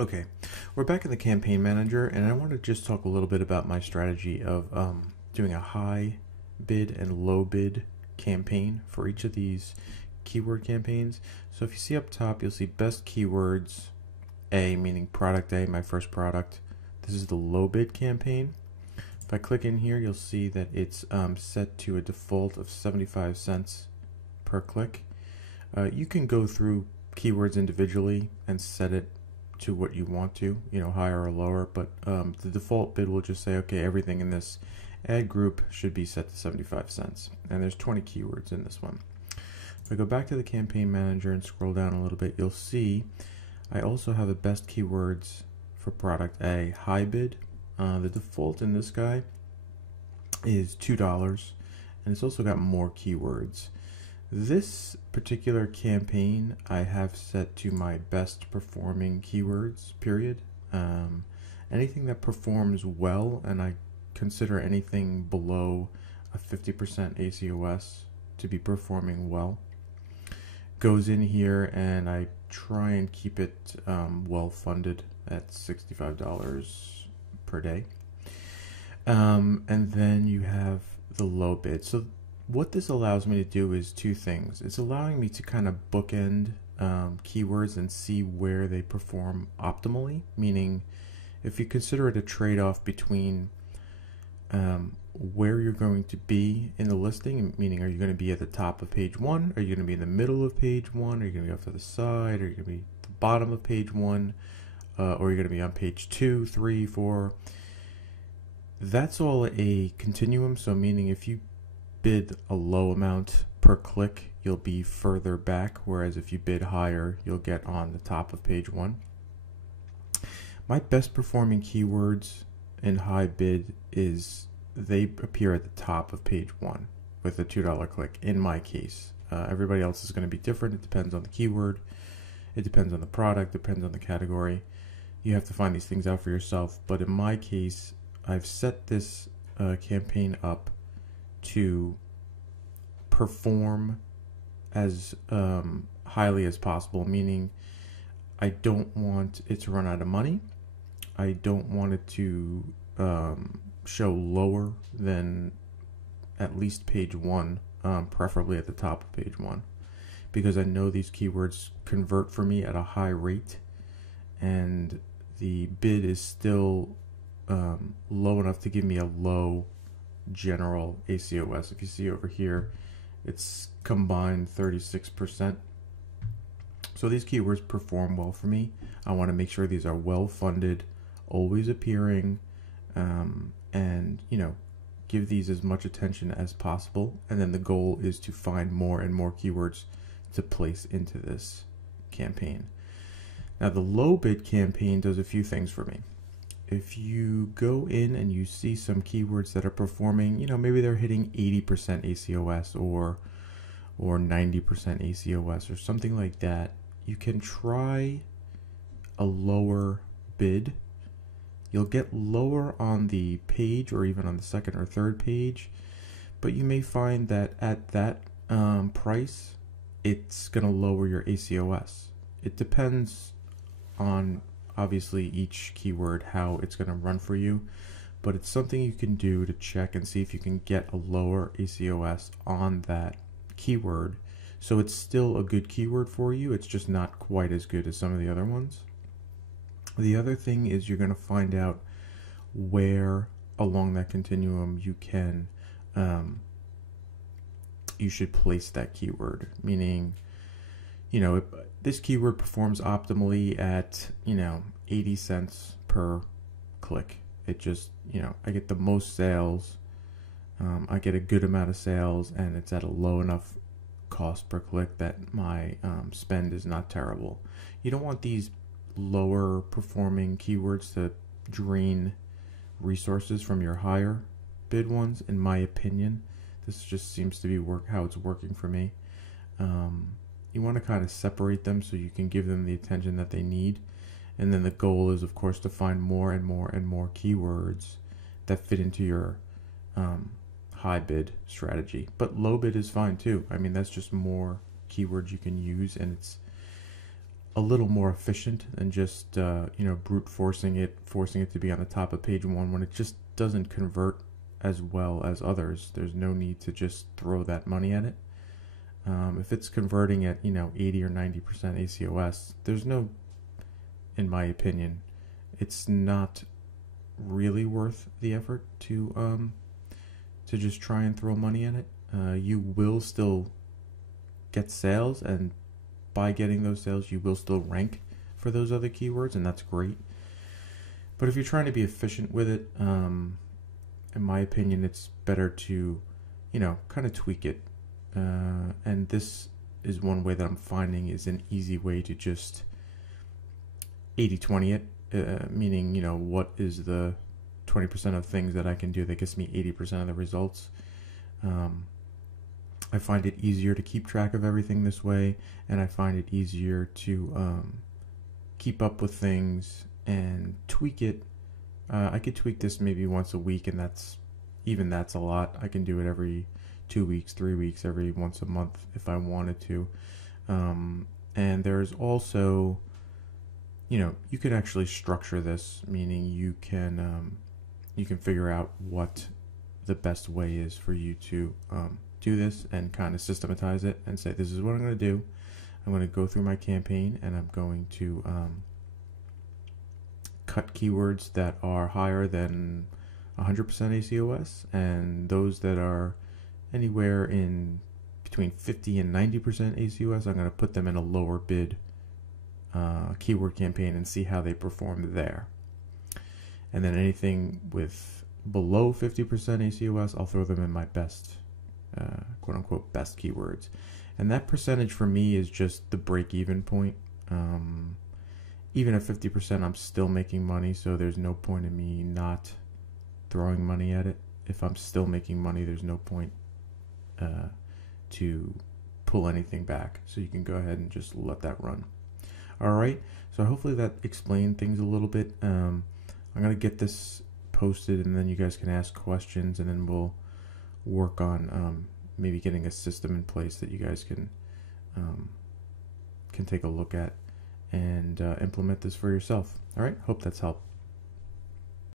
Okay, we're back in the campaign manager, and I want to just talk a little bit about my strategy of doing a high bid and low bid campaign for each of these keyword campaigns. So if you see up top, you'll see best keywords A, meaning product A, my first product. This is the low bid campaign. If I click in here, you'll see that it's set to a default of 75 cents per click. You can go through keywords individually and set it to what you want to, higher or lower, but the default bid will just say, okay, everything in this ad group should be set to 75 cents. And there's 20 keywords in this one. If I go back to the campaign manager and scroll down a little bit, you'll see I also have a best keywords for product A, high bid. The default in this guy is $2, and it's also got more keywords. This particular campaign I have set to my best performing keywords, period. Anything that performs well, and I consider anything below a 50% ACOS to be performing well, goes in here, and I try and keep it well funded at $65 per day. And then you have the low bid. So what this allows me to do is two things. It's allowing me to kind of bookend keywords and see where they perform optimally, meaning if you consider it a trade-off between where you're going to be in the listing, meaning are you going to be at the top of page 1, are you going to be in the middle of page 1, are you going to be off to the side, are you going to be at the bottom of page 1, or are you going to be on page 2, 3, 4. That's all a continuum, so meaning if you bid a low amount per click, you'll be further back, whereas if you bid higher, you'll get on the top of page 1. My best performing keywords in high bid is they appear at the top of page 1 with a $2 click in my case. Everybody else is going to be different. It depends on the keyword, it depends on the product, depends on the category. You have to find these things out for yourself, but in my case, I've set this campaign up to perform as highly as possible, meaning I don't want it to run out of money. I don't want it to show lower than at least page 1, preferably at the top of page 1, because I know these keywords convert for me at a high rate, and the bid is still low enough to give me a low general ACOS. If you see over here, it's combined 36%. So these keywords perform well for me. I want to make sure these are well funded, always appearing, and give these as much attention as possible. And then the goal is to find more and more keywords to place into this campaign. Now the low bid campaign does a few things for me. If you go in and you see some keywords that are performing, maybe they're hitting 80% ACOS or 90% ACOS or something like that, you can try a lower bid. You'll get lower on the page or even on the second or third page, but you may find that at that price, it's going to lower your ACOS. It depends on obviously each keyword, how it's going to run for you, but it's something you can do to check and see if you can get a lower ACOS on that keyword. So it's still a good keyword for you, it's just not quite as good as some of the other ones. The other thing is you're going to find out where along that continuum you can you should place that keyword, meaning if this keyword performs optimally at 80 cents per click, it just I get the most sales, I get a good amount of sales, and it's at a low enough cost per click that my spend is not terrible. You don't want these lower performing keywords to drain resources from your higher bid ones, in my opinion. This just seems to be how it's working for me. You want to kind of separate them so you can give them the attention that they need, and then the goal is of course to find more and more and more keywords that fit into your high bid strategy. But low bid is fine too. I mean, that's just more keywords you can use, and it's a little more efficient than just brute forcing it to be on the top of page one when it just doesn't convert as well as others. There's no need to just throw that money at it. If it's converting at 80 or 90% ACOS, there's no, in my opinion, it's not really worth the effort to just try and throw money at it. You will still get sales, and by getting those sales, you will still rank for those other keywords, and that's great. But if you're trying to be efficient with it, in my opinion, it's better to, kind of tweak it. And this is one way that I'm finding is an easy way to just 80-20 it, meaning, what is the 20% of things that I can do that gets me 80% of the results. I find it easier to keep track of everything this way, and I find it easier to keep up with things and tweak it. I could tweak this maybe once a week, and that's a lot. I can do it every 2 weeks, 3 weeks, every once a month if I wanted to. And there's also, you can actually structure this, meaning you can figure out what the best way is for you to do this and kind of systematize it and say, this is what I'm going to do. I'm going to go through my campaign, and I'm going to cut keywords that are higher than 100% ACOS, and those that are anywhere in between 50 and 90% ACOS, I'm going to put them in a lower bid keyword campaign and see how they perform there. And then anything with below 50% ACOS, I'll throw them in my best, quote unquote, best keywords. And that percentage for me is just the break-even point. Even at 50%, I'm still making money, so there's no point in me not throwing money at it. If I'm still making money, there's no point to pull anything back. So you can go ahead and just let that run. All right, so hopefully that explained things a little bit. I'm going to get this posted, and then you guys can ask questions, and then we'll work on maybe getting a system in place that you guys can take a look at and implement this for yourself. All right, hope that's helped.